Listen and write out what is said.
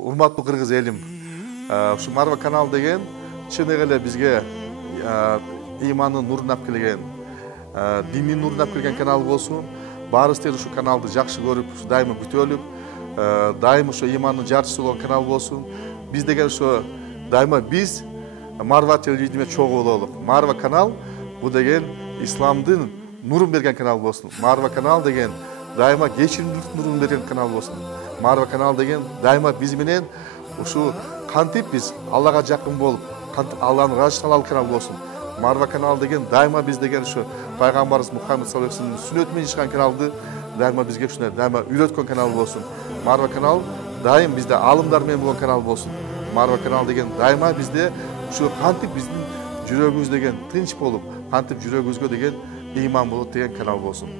урматтуу кыргыз элим, ушу Марва канал деген чын эле бизге ыймандын нурун алып келген, диндин нурун алып келген канал болсун. Баарыбыз тең ушу каналды жакшы көрүп, дайыма күтөлүп, дайыма ошо ыймандын жарчысы болгон канал болсун. Биз деген ошо дайыма биз Марва телевидение чогуу бололук. Марва канал бул деген исламдын нурун берген канал болсун. Марва канал деген дайыма кечиримдүүлүк нурун берген канал болсун. Марва канал деген дайыма биз менен ушу кантип биз Аллага жакын болуп, кантип Алланын ыраазычылыгын алган канал болсун. Марва канал деген дайыма биз деген ушу пайгамбарыбыз Мухаммед саллаллаху алейхи вассаламдын сүннөтү менен чыккан каналды дайыма бизге ушундай дайыма үйрөткөн канал болсун. Марва канал дайым бизде алымдар менен болгон канал болсун. Марва канал деген дайыма бизде ушу кантип биздин жүрөгүбүз деген тынч болуп, кантип жүрөгүбүзгө деген ыйман болот деген канал болсун.